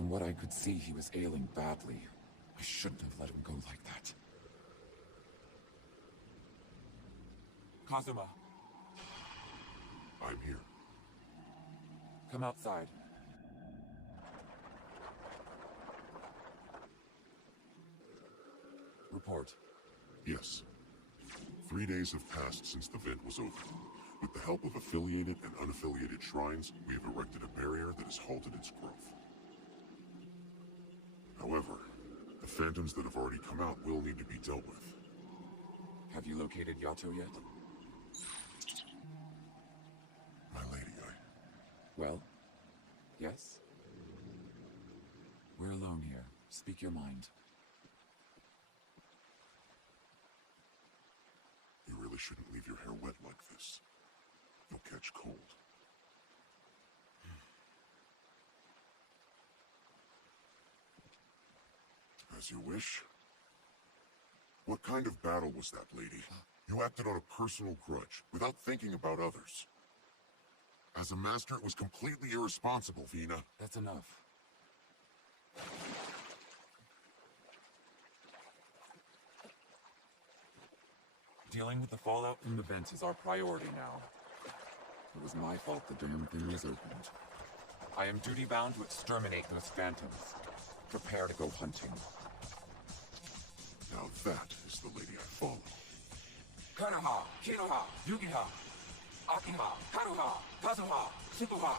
From what I could see, he was ailing badly. I shouldn't have let him go like that. Kazuma, I'm here. come outside. Report. Yes. 3 days have passed since the vent was opened. With the help of affiliated and unaffiliated shrines, we have erected a barrier that has halted its growth. However, the phantoms that have already come out will need to be dealt with. Have you located Yato yet? My lady, Well? Yes? We're alone here. Speak your mind. You really shouldn't leave your hair wet like this. You'll catch cold. As you wish. What kind of battle was that, lady? You acted on a personal grudge, without thinking about others. As a master, it was completely irresponsible, Vina. That's enough. Dealing with the fallout from the vent is our priority now. It was my fault the damn thing was opened. I am duty-bound to exterminate those phantoms. Prepare to go hunting. Now that is the lady I follow. Kanoha, Kinoha, Yugiha, Akiha, Haruha, Kazuha, Shibuha.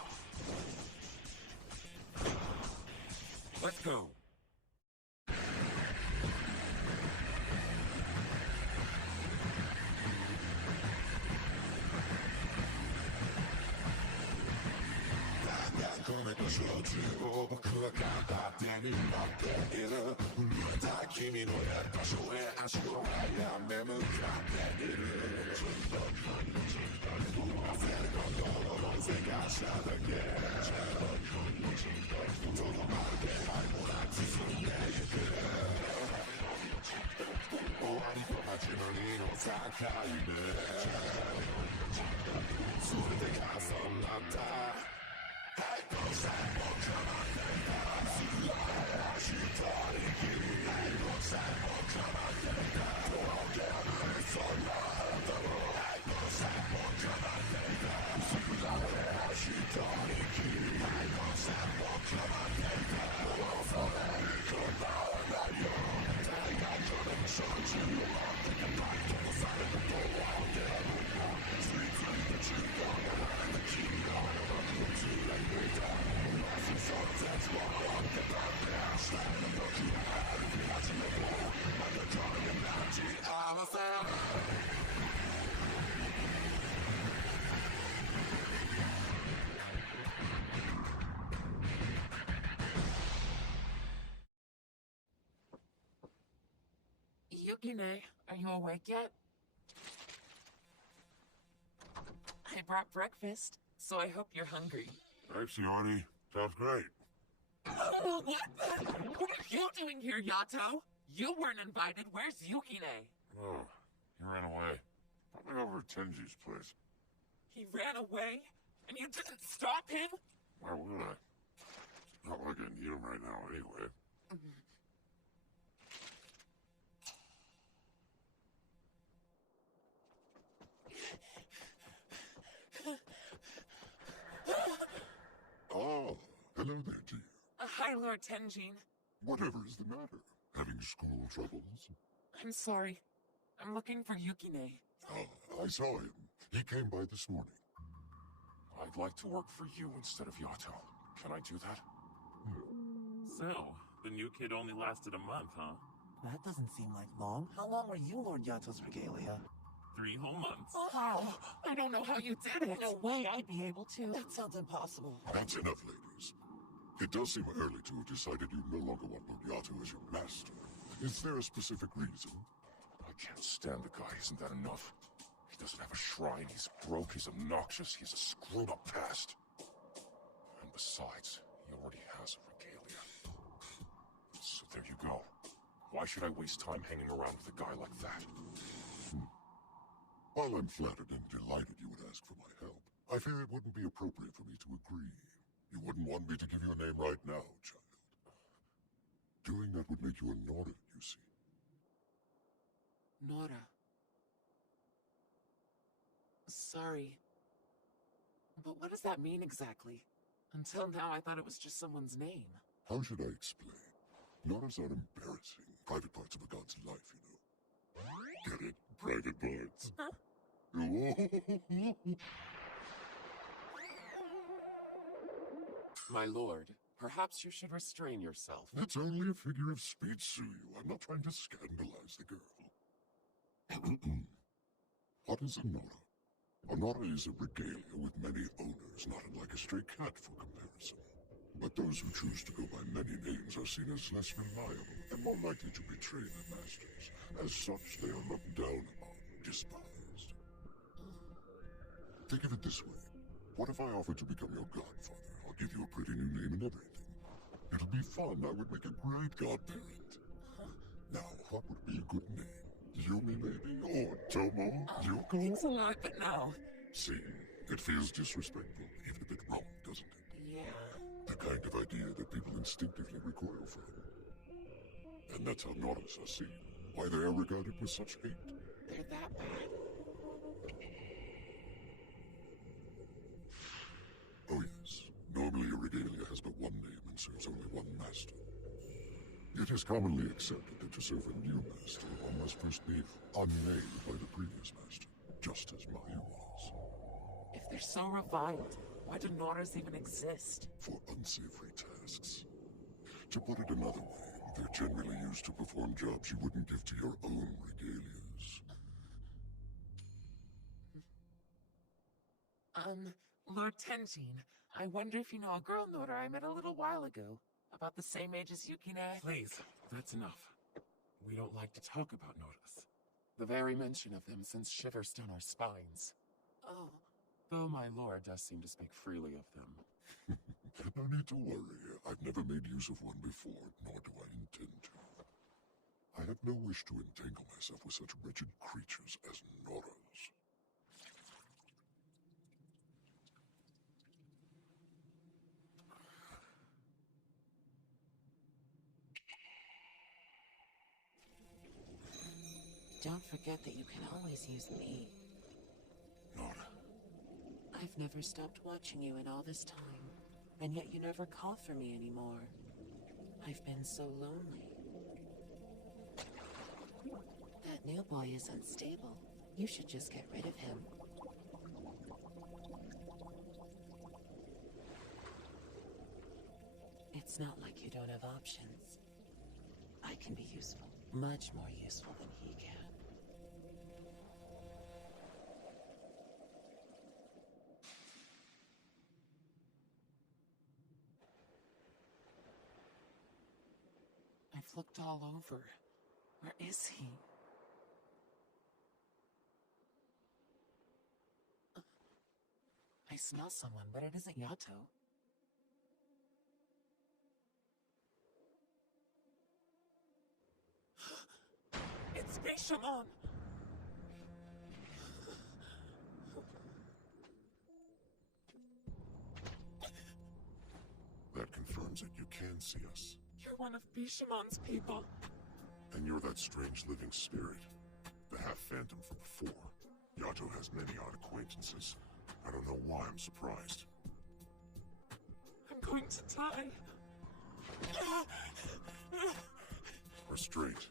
Let's go. Yukine, are you awake yet? I brought breakfast, so I hope you're hungry. Thanks, Yoni. Sounds great. Oh, what the? What are you doing here, Yato? You weren't invited. Where's Yukine? Oh, he ran away. Probably over to Tenji's place. He ran away? And you didn't stop him? Why would I? It's not like I need him right now anyway. Oh, hello there, dear. Hi, Lord Tenjin. Whatever is the matter? Having school troubles? I'm sorry. I'm looking for Yukine. Oh, I saw him. He came by this morning. I'd like to work for you instead of Yato. Can I do that? So, the new kid only lasted a month, huh? That doesn't seem like long. How long were you Lord Yato's regalia? 3 whole months. Oh, I don't know how you did it. No way I'd be able to. That sounds impossible. That's enough, ladies. It does seem early to have decided you no longer want Lord Yato as your master. Is there a specific reason? I can't stand the guy. Isn't that enough? He doesn't have a shrine. He's broke. He's obnoxious. He's a screwed-up past. And besides, he already has a regalia. So there you go. Why should I waste time hanging around with a guy like that? While I'm flattered and delighted you would ask for my help, I fear it wouldn't be appropriate for me to agree. You wouldn't want me to give you a name right now, child. make you a Nora, you see. Nora. Sorry. But what does that mean exactly? Until now, I thought it was just someone's name. How should I explain? Noras are embarrassing. Private parts of a god's life, you know. Get it? Private parts. Huh? My lord, perhaps you should restrain yourself. That's only a figure of speech, Suyu. I'm not trying to scandalize the girl. What is a Nora? A Nora is a regalia with many owners, not unlike a stray cat for comparison. But those who choose to go by many names are seen as less reliable and more likely to betray their masters. As such, they are looked down upon, despised. Think of it this way. What if I offered to become your godfather? I'll give you a pretty new name and everything. It'll be fun. I would make a great godparent. Now, what would be a good name? Yumi, maybe? Or Tomo? Yoko? Thanks a lot, but no. See, it feels disrespectful, even a bit wrong, doesn't it? Yeah. The kind of idea that people instinctively recoil from. And that's how Noras are seen. Why they are regarded with such hate. They're that bad. Oh yes, normally a regalia has but one name and serves only one master. It is commonly accepted that to serve a new master, one must first be unnamed by the previous master, just as Mayu was. If they're so reviled, why do Noras even exist? For unsavory tasks. To put it another way, they're generally used to perform jobs you wouldn't give to your own regalias. Lord Tenzin, I wonder if you know a girl Nora I met a little while ago. About the same age as Yukine. Please, that's enough. We don't like to talk about Noras. The very mention of them sends shivers down our spines. Oh. Though my lord does seem to speak freely of them. No need to worry. I've never made use of one before, nor do I intend to. I have no wish to entangle myself with such wretched creatures as Noras. Don't forget that you can always use me. Nora. I've never stopped watching you in all this time, and yet you never call for me anymore. I've been so lonely. That new boy is unstable. You should just get rid of him. It's not like you don't have options. I can be useful. Much more useful than he can. I've looked all over. Where is he? I smell someone, but it isn't Yato. It's Bishamon! That confirms it. You can see us. You're one of Bishamon's people. And you're that strange living spirit. The half-phantom from before. Yato has many odd acquaintances. I don't know why I'm surprised. I'm going to die. Restraint.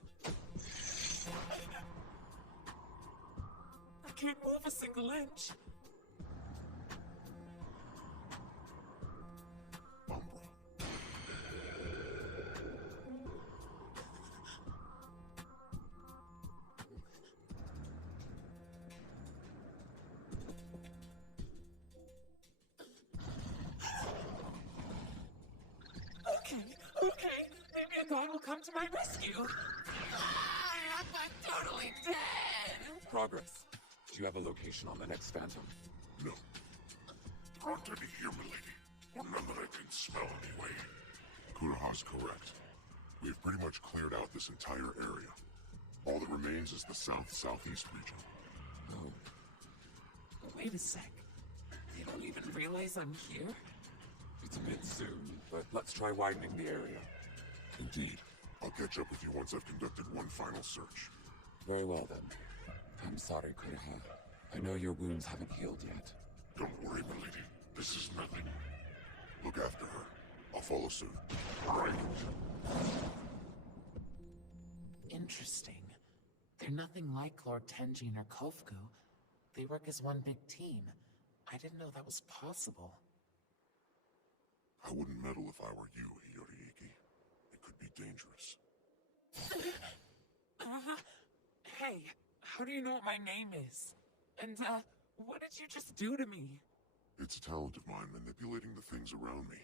I can't move a single inch. Umbra. Okay. Maybe a god will come to my rescue. I'm totally dead. Progress. Do you have a location on the next Phantom? No. There aren't any here, milady. Or none that I can smell anyway. Kuroha's correct. We've pretty much cleared out this entire area. All that remains is the south-southeast region. Oh. Wait a sec. They don't even realize I'm here? It's a bit soon, but let's try widening the area. Indeed. I'll catch up with you once I've conducted one final search. Very well then. I'm sorry, Kureha. I know your wounds haven't healed yet. Don't worry, milady. This is nothing. Look after her. I'll follow suit. Right. Interesting. They're nothing like Lord Tenjin or Kofku. They work as one big team. I didn't know that was possible. I wouldn't meddle if I were you, Yoriyuki. It could be dangerous. Hey, how do you know what my name is? And, what did you just do to me? It's a talent of mine, manipulating the things around me.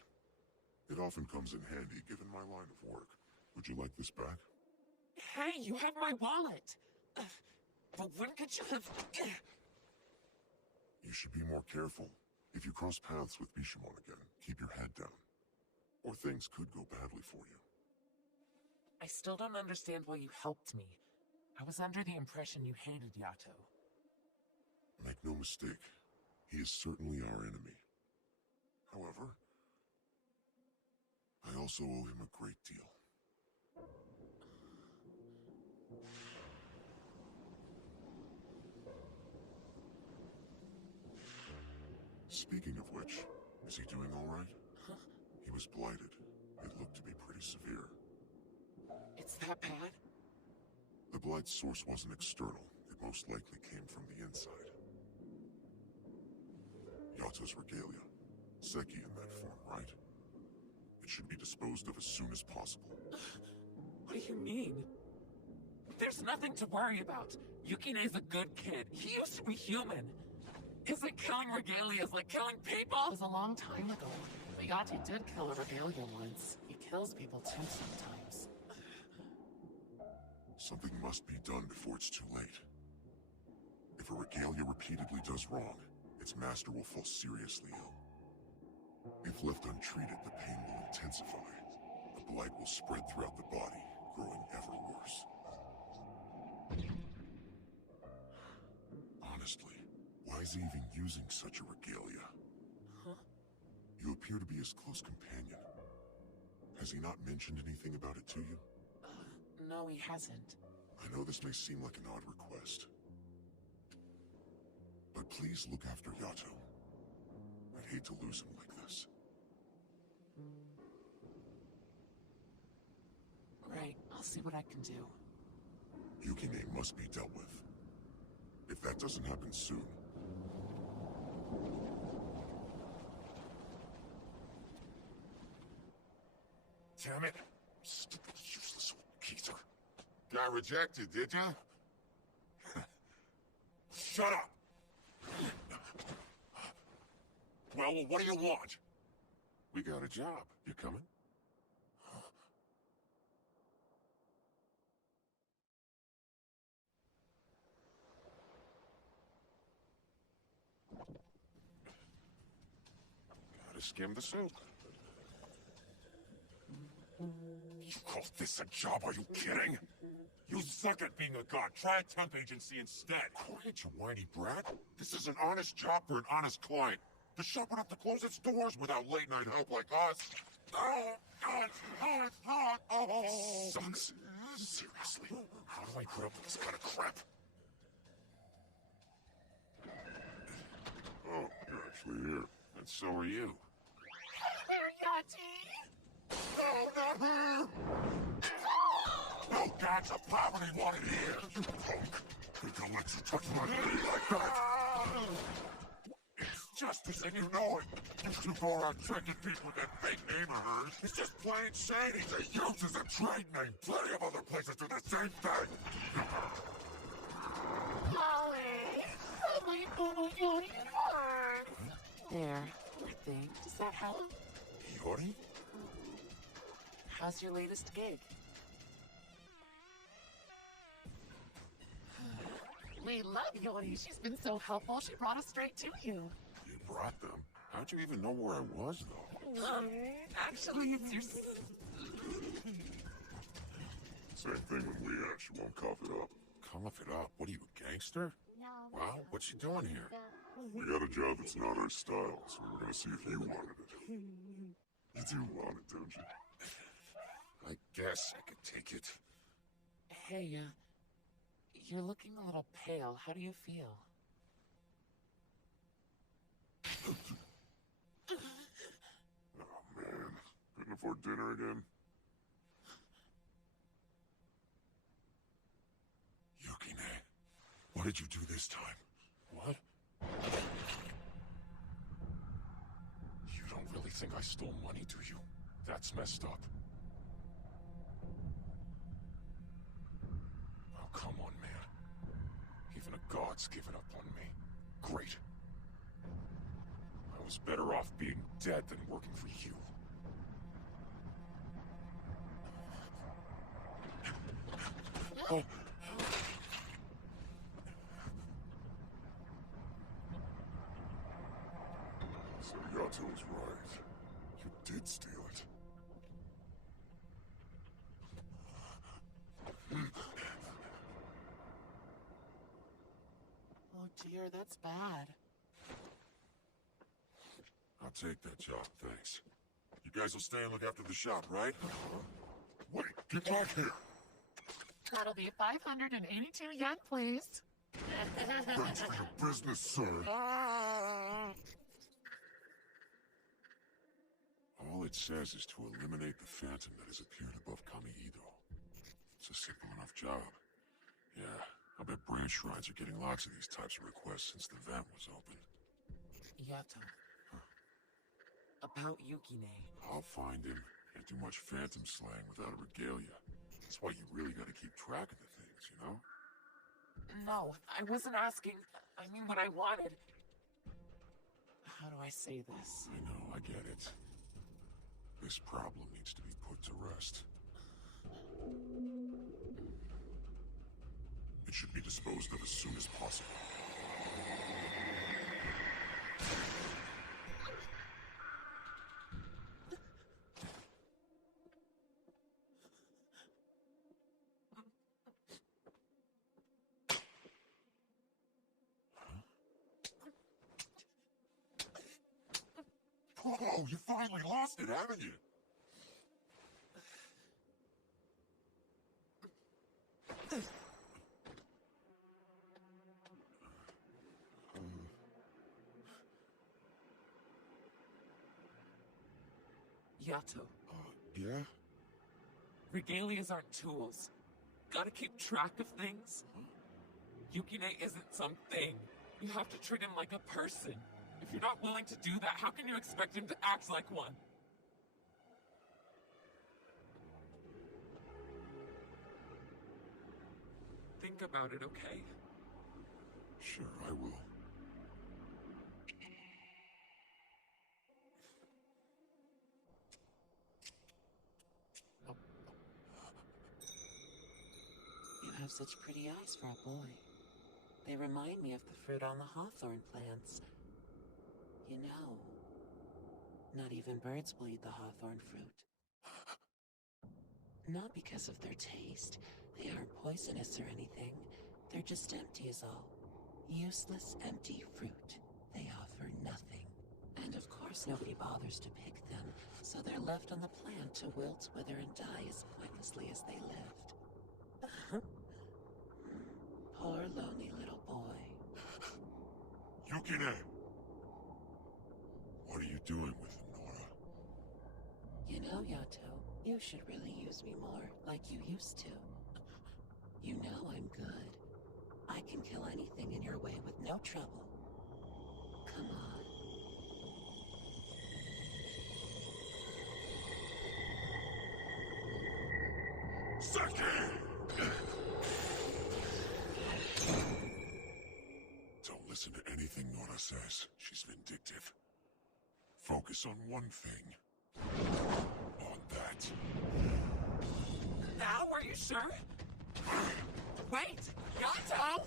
It often comes in handy, given my line of work. Would you like this back? Hey, you have my wallet! But when could you have... You should be more careful. If you cross paths with Bishamon again, keep your head down. Or things could go badly for you. I still don't understand why you helped me. I was under the impression you hated Yato. Make no mistake, he is certainly our enemy. However, I also owe him a great deal. Speaking of which, is he doing all right? He was blighted. It looked to be pretty severe. It's that bad? The blight's source wasn't external. It most likely came from the inside. Yato's regalia. Seki in that form, right? It should be disposed of as soon as possible. What do you mean? There's nothing to worry about. Yukine's a good kid. He used to be human. Isn't killing regalias like killing people? It was a long time ago. But Yato did kill a regalia once. He kills people too sometimes. Something must be done before it's too late. If a regalia repeatedly does wrong, its master will fall seriously ill. If left untreated, the pain will intensify. The blight will spread throughout the body, growing ever worse. Honestly, why is he even using such a regalia? Huh? You appear to be his close companion. Has he not mentioned anything about it to you? No, he hasn't. I know this may seem like an odd request, but please look after Yato. I'd hate to lose him like this. Right, I'll see what I can do. Yukine must be dealt with. If that doesn't happen soon... Damn it! Stupid, useless old geezer. Got rejected, did ya? Shut up! Well, what do you want? We got a job. You coming? Gotta skim the soup. You call this a job? Are you kidding? You suck at being a god. Try a temp agency instead. Quiet, you whiny brat. This is an honest job for an honest client. The shop would have to close its doors without late-night help like us. Sucks. Seriously, how do I put up with this kind of crap? Oh, you're actually here. And so are you. No, not her! No gods of poverty wanted here! You punk! Think I'll let you touch my lady like that? It's justice and you know it! You two poor untrained people with that fake name of hers. It's just plain shady to use as a trade name. Plenty of other places do the same thing! There, I think. Does that help? Yori? How's your latest gig? We love Yori. She's been so helpful. She brought us straight to you. You brought them? How'd you even know where I was, though? Actually, it's your... Same thing when we ask, you won't cough it up. Cough it up. What are you, a gangster? Well, what you doing here? We got a job that's not our style, so we're gonna see if you wanted it. You do want it, don't you? I guess I could take it. Hey, you're looking a little pale. How do you feel? Oh man, couldn't afford dinner again? Yukine, what did you do this time? What? You don't really think I stole money, do you? That's messed up. Oh, come on, man. Even a god's given up on me. Great. I was better off being dead than working for you. Oh. So Yato was right. You did steal it. Oh dear, that's bad. I'll take that job, thanks. You guys will stay and look after the shop, right? Wait, get back here! That'll be 582 yen, please. Thanks for your business, sir. All it says is to eliminate the phantom that has appeared above Kamiido. It's a simple enough job. Yeah, I bet branch shrines are getting lots of these types of requests since the vent was opened. Yato. About Yukine. I'll find him. Can't do much phantom slaying without a regalia. That's why you really gotta keep track of the things, you know? No, I wasn't asking. I mean what I wanted. How do I say this? I know, I get it. This problem needs to be put to rest. It should be disposed of as soon as possible. Oh, you finally lost it, haven't you? Yato, Yeah? regalias aren't tools. Gotta keep track of things. Yukine isn't something. You have to treat him like a person. If you're not willing to do that, how can you expect him to act like one? Think about it, okay? Sure, I will. You have such pretty eyes for a boy. They remind me of the fruit on the hawthorn plants. You know, not even birds will eat the hawthorn fruit. Not because of their taste. They aren't poisonous or anything. They're just empty is all. Useless, empty fruit. They offer nothing. And of course nobody bothers to pick them, so they're left on the plant to wilt, wither, and die as pointlessly as they lived. Poor lonely little boy. Yukine! What are you doing with him, Nora? You know, Yato, you should really use me more, like you used to. You know I'm good. I can kill anything in your way with no trouble. Come on. Seki! Don't listen to anything Nora says. She's vindictive. Focus on one thing. On that. Now, are you sure? Wait! Yato!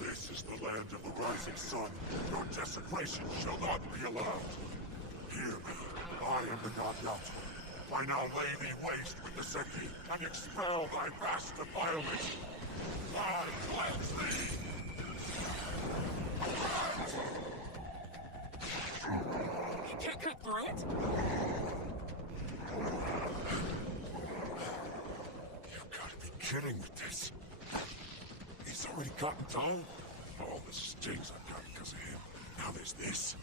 This is the land of the rising sun. Your desecration shall not be allowed. Hear me. I am the god Yato. I now lay thee waste with the Seki, and expel thy vast defilement. I cleanse thee! You can't cut through it? You've got to be kidding with this. He's already gotten down. All the stings I've got because of him. Now there's this.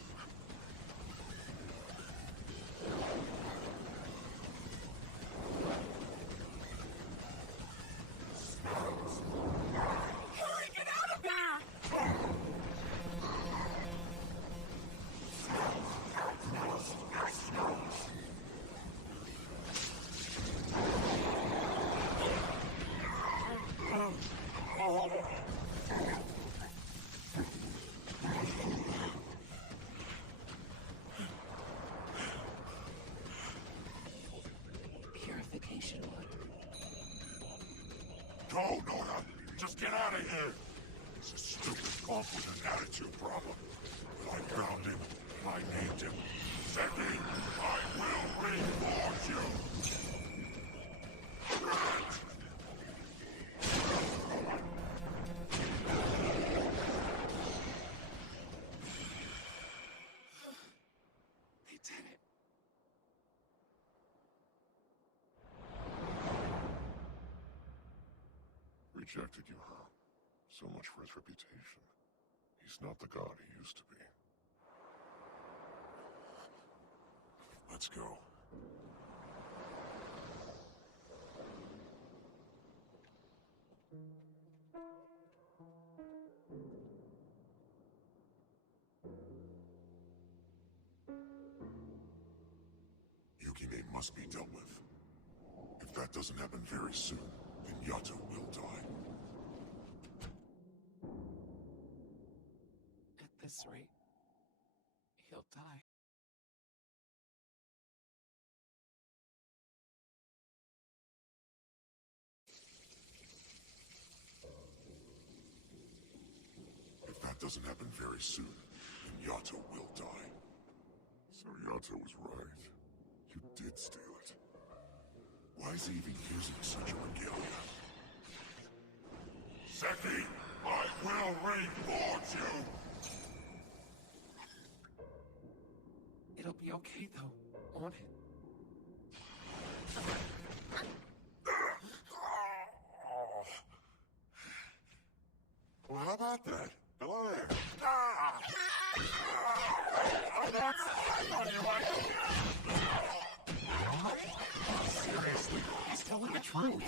Hurry, get out of there! Purification water. Go, Nora! Just get out of here! It's a stupid cop with an attitude problem. But I found him. I named him. Seki, I will reinforce you! They did it. Rejected you, huh? So much for his reputation. He's not the god he used to be. Let's go. Yukine must be dealt with. If that doesn't happen very soon, then Yato will die. At this rate, he'll die. If that doesn't happen very soon, then Yato will die. So Yato was right. You did steal it. Why is he even using such a regalia? Seki, I will reinforce you! It'll be okay, though, won't it? Well, how about that? Hello there. Seriously, he's telling the truth.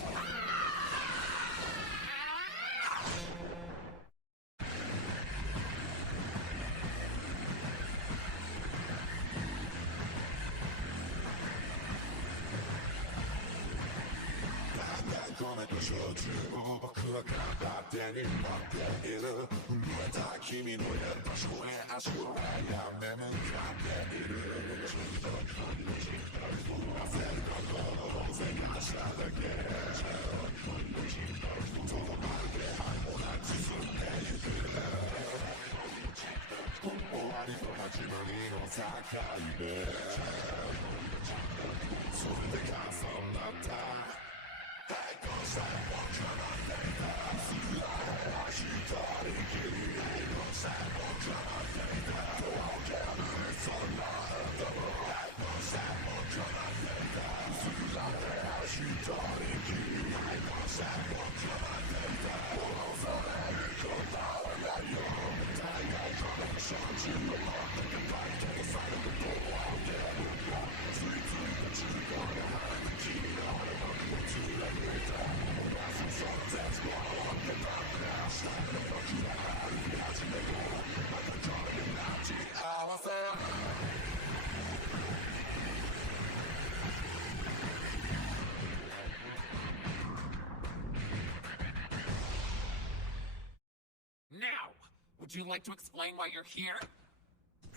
Now, would you like to explain why you're here?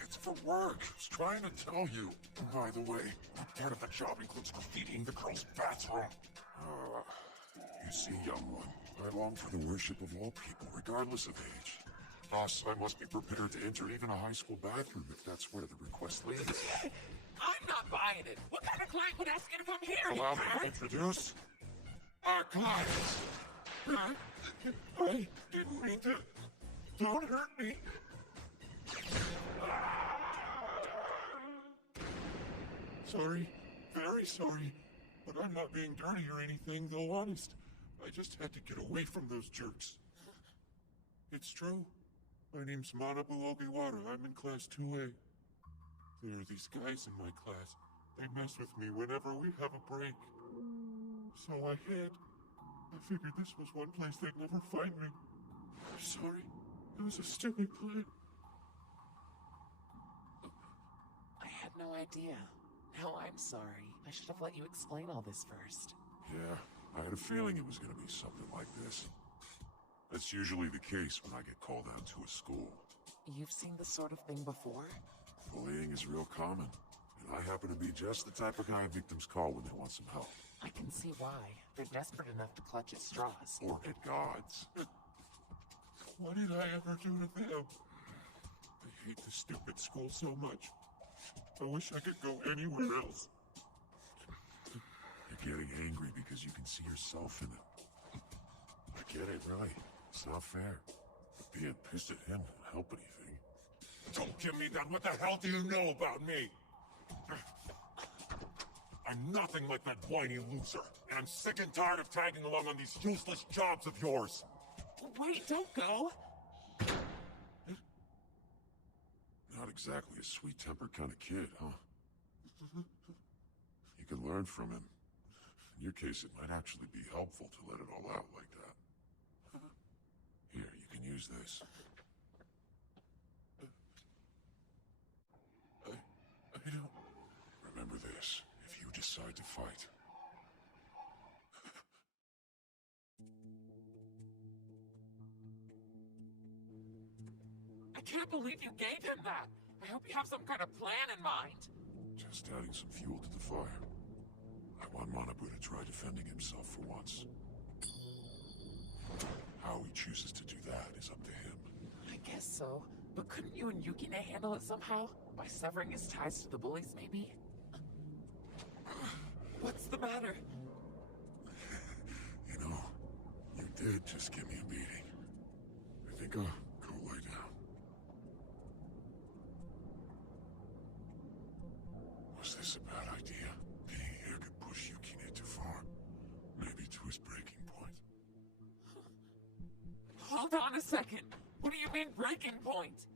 It's for work. I was trying to tell you. By the way, part of the job includes graffitiing the girls' bathroom. You see, young one, I long for the worship of all people, regardless of age. Thus, I must be prepared to enter even a high school bathroom if that's where the request leads. I'm not buying it. What kind of client would ask you to come here? Allow me to introduce our clients. I didn't mean to. Don't hurt me. Sorry, very sorry, but I'm not being dirty or anything, though honest. I just had to get away from those jerks. It's true. My name's Manabu Ogiwara. I'm in class 2A. There are these guys in my class. They mess with me whenever we have a break. So I hid. I figured this was one place they'd never find me. I'm sorry. It was a stupid plan. I had no idea. Now I'm sorry. I should have let you explain all this first. Yeah, I had a feeling it was gonna be something like this. That's usually the case when I get called out to a school. You've seen this sort of thing before? Bullying is real common, and I happen to be just the type of guy victims call when they want some help. I can see why. They're desperate enough to clutch at straws. Or at gods. What did I ever do to them? I hate this stupid school so much. I wish I could go anywhere else. You're getting angry because you can see yourself in it. I get it, really. It's not fair. Being pissed at him won't help anything. Don't give me that! What the hell do you know about me? I'm nothing like that whiny loser, and I'm sick and tired of tagging along on these useless jobs of yours. Wait, don't go! Not exactly a sweet-tempered kind of kid, huh? You can learn from him. In your case, it might actually be helpful to let it all out like that. Here, you can use this. I don't... Remember this, if you decide to fight. I can't believe you gave him that! I hope you have some kind of plan in mind! Just adding some fuel to the fire. I want Manabu to try defending himself for once. How he chooses to do that is up to him. I guess so. But couldn't you and Yukine handle it somehow? By severing his ties to the bullies, maybe? What's the matter? You know, you did just give me a beating. I think I'll go lie down. Was this a bad idea? Being here could push Yukine too far. Maybe to his breaking point. Hold on a second! What do you mean, breaking point?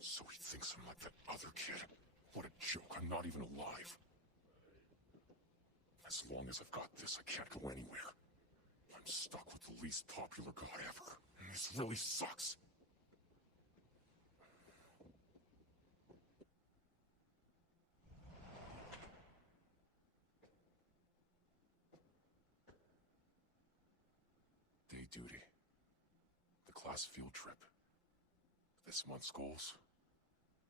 So he thinks I'm like that other kid. What a joke, I'm not even alive. As long as I've got this, I can't go anywhere. I'm stuck with the least popular god ever. And this really sucks. Day duty. The class field trip. This month's goals.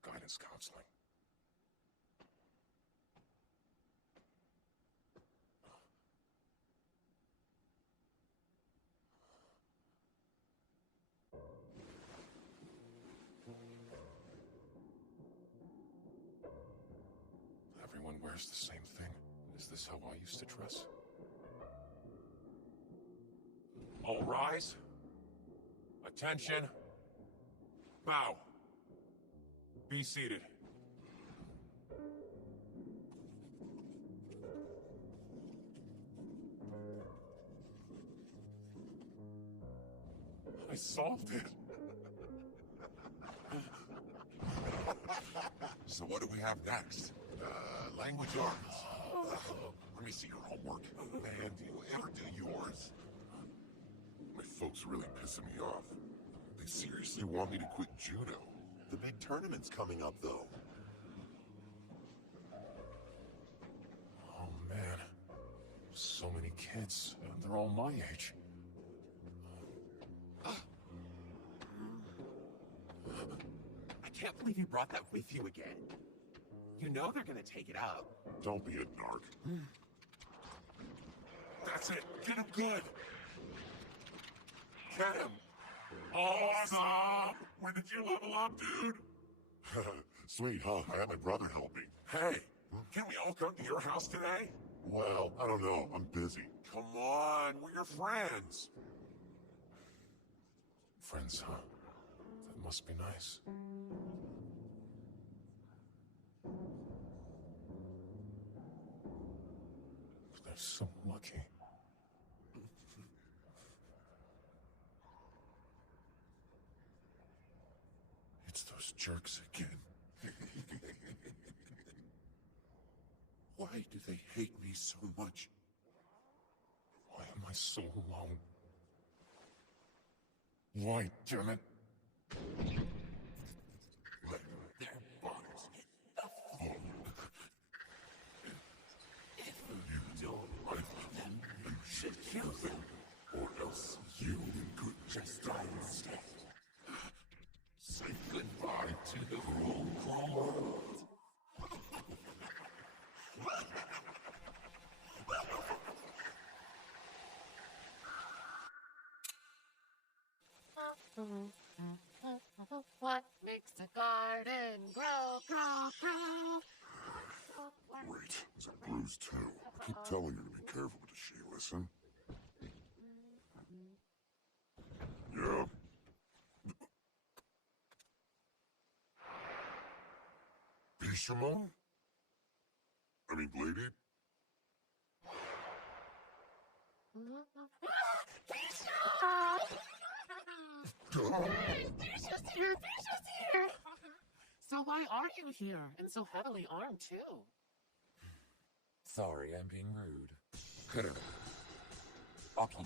Guidance counseling. Everyone wears the same thing. Is this how I used to dress? All rise. Attention. Bow. Be seated. I solved it. So what do we have next? Language arts. Let me see your homework. Man, do you ever do yours? My folks really pissing me off. They seriously want me to quit judo. The big tournament's coming up, though. Oh man. So many kids, and they're all my age. I can't believe you brought that with you again. You know they're gonna take it out. Don't be a narc. That's it. Get him good. Get him. Awesome. When did you level up, dude? Sweet, huh? I had my brother help me. Hey, can we all come to your house today? Well, I don't know. I'm busy. Come on, we're your friends. Friends, huh? That must be nice. They're so lucky. It's those jerks again. Why do they hate me so much? Why am I so alone? Why, damn it? Let their bodies fall. If you don't like them, you should kill them. Or else you could just die instead. Say goodbye to the whole world. What makes a garden grow, grow, grow? Great. There's a bruise too. I keep telling her to be careful, but does she listen? Yeah. Bishamon? I mean, Blady? Bisha's here! Bisha's here! So why are you here? And so heavily armed, too? Sorry, I'm being rude. Kuroro. Aki.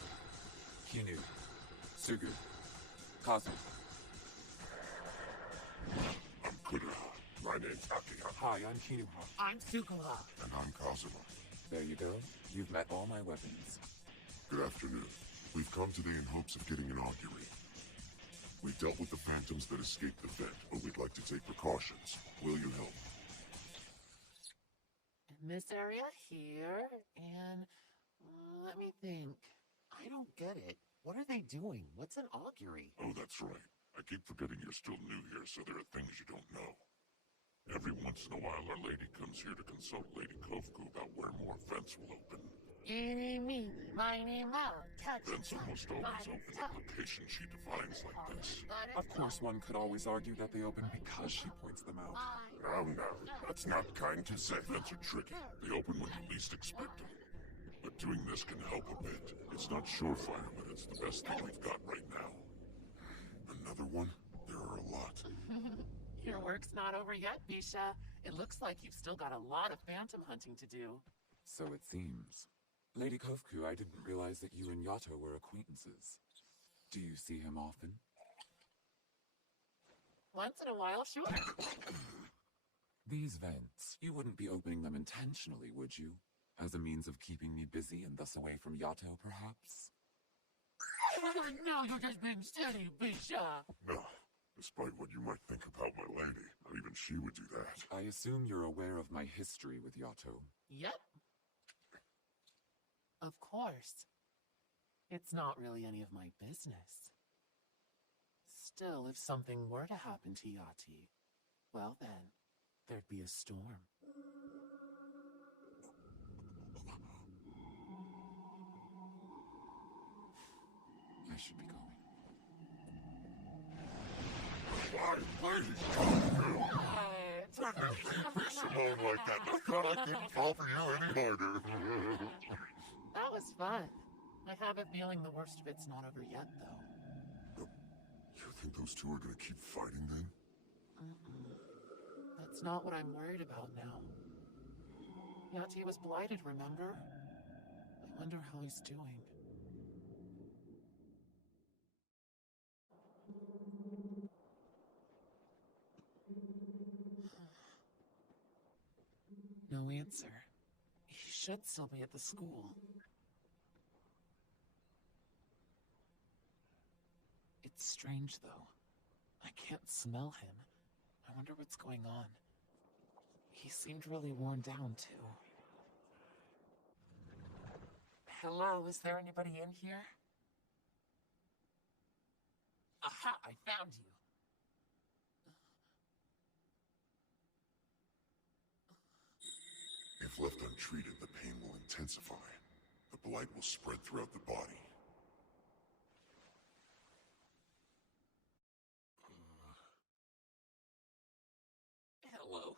Hinu. Sugu. Kazu. I'm Kudera. My name's Akiha. Hi, I'm Kinuha. I'm Sukala. And I'm Kazuma. There you go. You've met all my weapons. Good afternoon. We've come today in hopes of getting an augury. We dealt with the phantoms that escaped the vent, but we'd like to take precautions. Will you help? In this area here, and let me think. I don't get it. What are they doing? What's an augury? Oh, that's right. I keep forgetting you're still new here, so there are things you don't know. Every once in a while, Our Lady comes here to consult Lady Kovku about where more vents will open. Eeny, meeny, miny, moe, touch. Vents almost always open at location she defines like this. Of course, one could always argue that they open because she points them out. Oh no, that's not kind to say. Vents are tricky. They open when you least expect them. But doing this can help a bit. It's not surefire, but it's the best thing we've got right now. Another one? There are a lot. Your work's not over yet, Bisha. It looks like you've still got a lot of phantom hunting to do. So it seems. Lady Kovku, I didn't realize that you and Yato were acquaintances. Do you see him often? Once in a while, sure. These vents, you wouldn't be opening them intentionally, would you? As a means of keeping me busy and thus away from Yato, perhaps? No, you're just being silly, Bisha. No, despite what you might think about my lady, not even she would do that. I assume you're aware of my history with Yato. Yep. Of course. It's not really any of my business. Still, if something were to happen to Yati, well then, there'd be a storm. I should be going. Why, lady? Be Simone like that. I thought I couldn't fall for you any harder. That was fun. I have a feeling the worst of it's not over yet, though. You think those two are gonna keep fighting then? That's not what I'm worried about now. Yati was blighted, remember? I wonder how he's doing. No answer. He should still be at the school. It's strange, though. I can't smell him. I wonder what's going on. He seemed really worn down, too. Hello, is there anybody in here? Aha, I found you. If left untreated, the pain will intensify. The blight will spread throughout the body. Hello.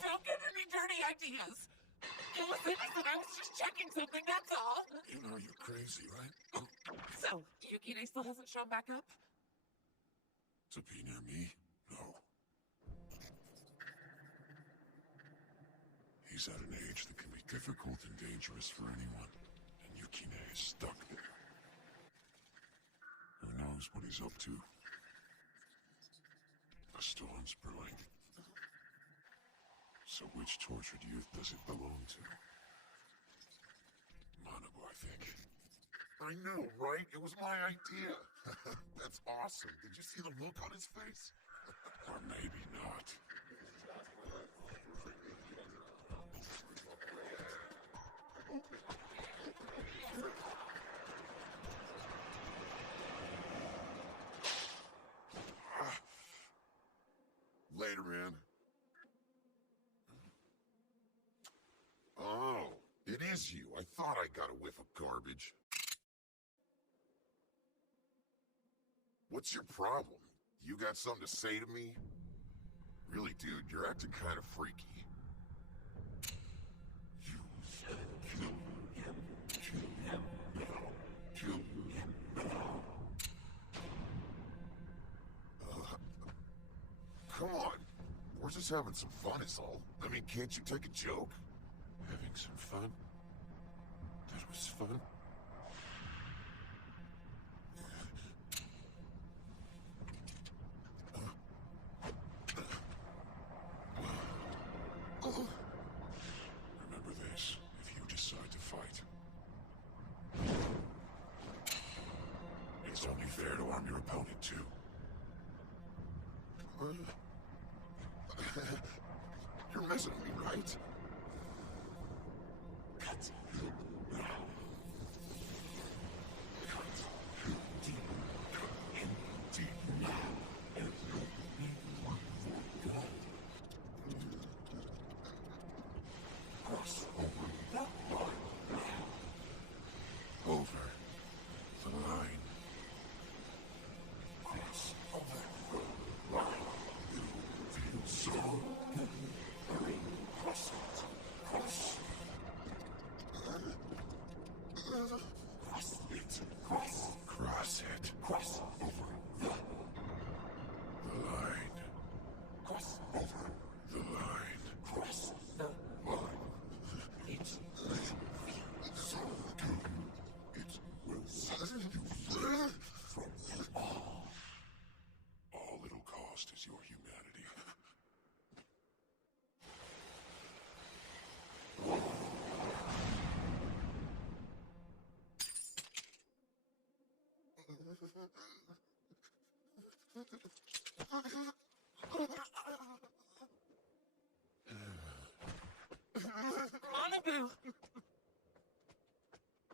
Don't get any dirty ideas. It was innocent. I was just checking something, that's all. You know you're crazy, right? So, Yukine still hasn't shown back up? To be near me? No. He's at an age that can be difficult and dangerous for anyone, and Yukine is stuck there. Who knows what he's up to? A storm's brewing. So which tortured youth does it belong to? Manabu, I think. I know, right? It was my idea. That's awesome. Did you see the look on his face? Or maybe not. Later, man. Oh, it is you. I thought I got a whiff of garbage. What's your problem? You got something to say to me? Really, dude, you're acting kind of freaky. Come on. We're just having some fun is all. I mean, can't you take a joke? Having some fun? That was fun? Remember this, if you decide to fight. It's only fair to arm your opponent, too. You're messing with me, right? Cut. Over the line. Cross over the line. Feel so. Cross it. Cross. Cross it. Cross. Cross it. Cross over the line. Cross over the line. Cross the line. It's so good. It will set you free from it all. All it'll cost is your humanity. Manabu!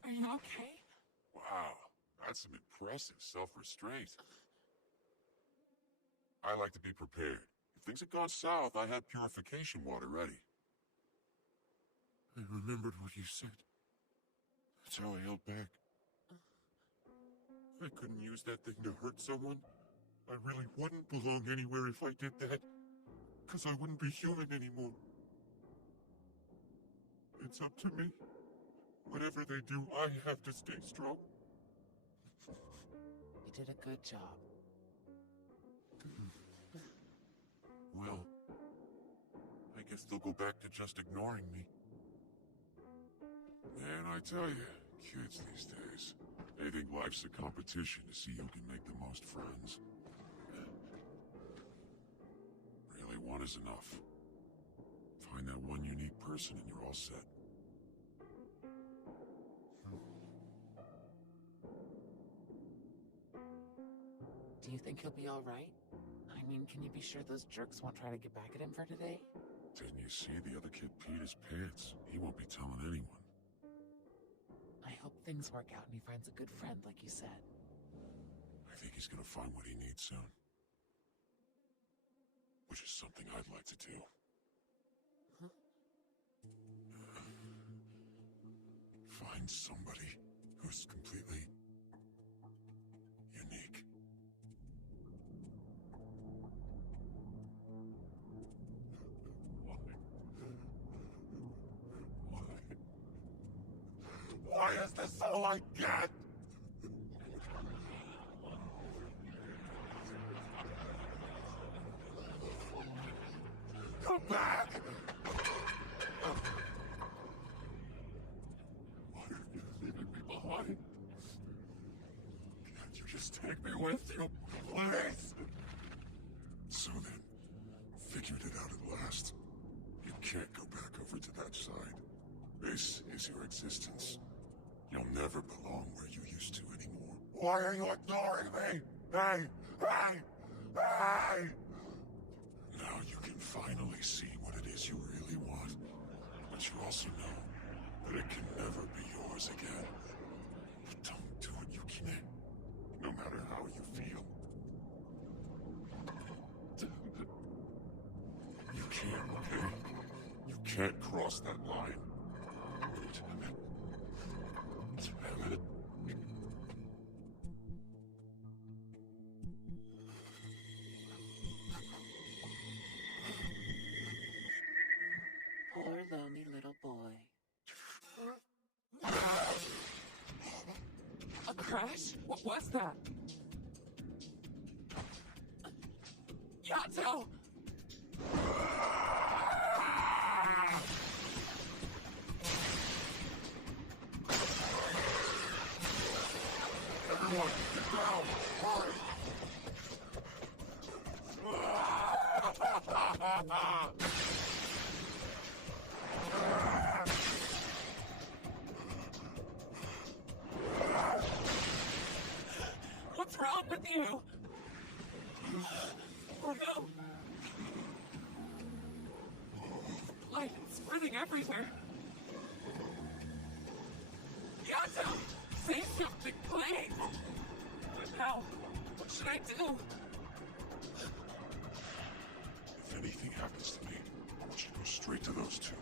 Are you okay? Wow, that's some impressive self-restraint. I like to be prepared. If things had gone south, I had purification water ready. I remembered what you said. That's how I held back. I couldn't use that thing to hurt someone. I really wouldn't belong anywhere if I did that. 'Cause I wouldn't be human anymore. It's up to me. Whatever they do, I have to stay strong. You did a good job. Well, I guess they'll go back to just ignoring me. Man, I tell you, kids these days, they think life's a competition to see who can make the most friends. Really, one is enough. Find that one unique person and you're all set. Do you think he'll be alright? I mean, can you be sure those jerks won't try to get back at him for today? Didn't you see the other kid peed his pants? He won't be telling anyone. I hope things work out and he finds a good friend, like you said. I think he's gonna find what he needs soon. Which is something I'd like to do. find somebody who's completely unique. Why is this all I get? Come back! Why are you leaving me behind? Can't you just take me with you, please? So then, figured it out at last. You can't go back over to that side. This is your existence. You'll never belong where you used to anymore. Why are you ignoring me? Hey! Hey! Hey! Now you can finally see what it is you really want. But you also know that it can never be yours again. But don't do it, Yukine. No matter how you feel. You can't, okay? You can't cross that line. Damn it. Damn it. Poor lonely little boy. A crash? What was that? Yato! Everyone, get down! Hurry! What's wrong with you? Oh no! Light is spreading everywhere. Yato! Say something, please! But now, what should I do? If anything happens to me, I want you to go straight to those two.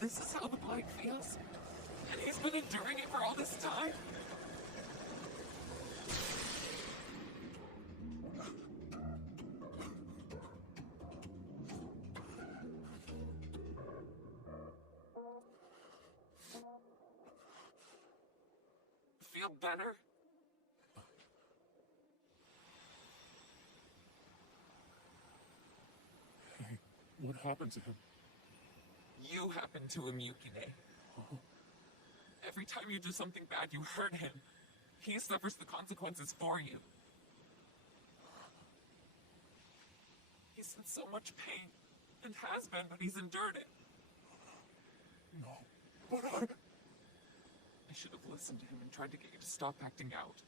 This is how the blight feels? And he's been enduring it for all this time? Feel better? Hey, what happened to him? You happened to him, Yukine. Every time you do something bad, you hurt him. He suffers the consequences for you. He's in so much pain, and has been, but he's endured it. No, but I should have listened to him and tried to get you to stop acting out.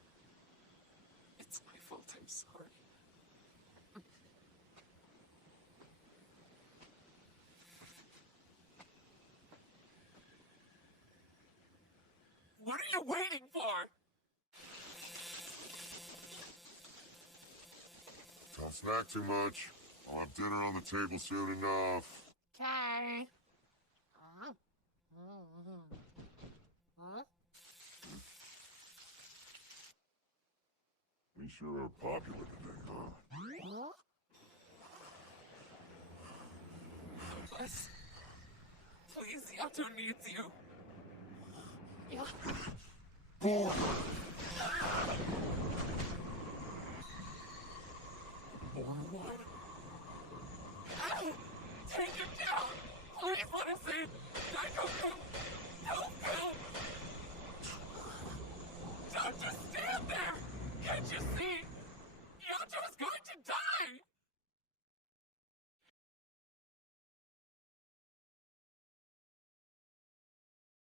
It's my fault, I'm sorry. What are you waiting for? Don't snack too much. I'll have dinner on the table soon enough. Okay. We sure are popular today, huh? Yes. Please, Yato needs you. Boy! Or what? Take him down! Please let us in! Daikoku! Don't come! Don't just stand there! Can't you see?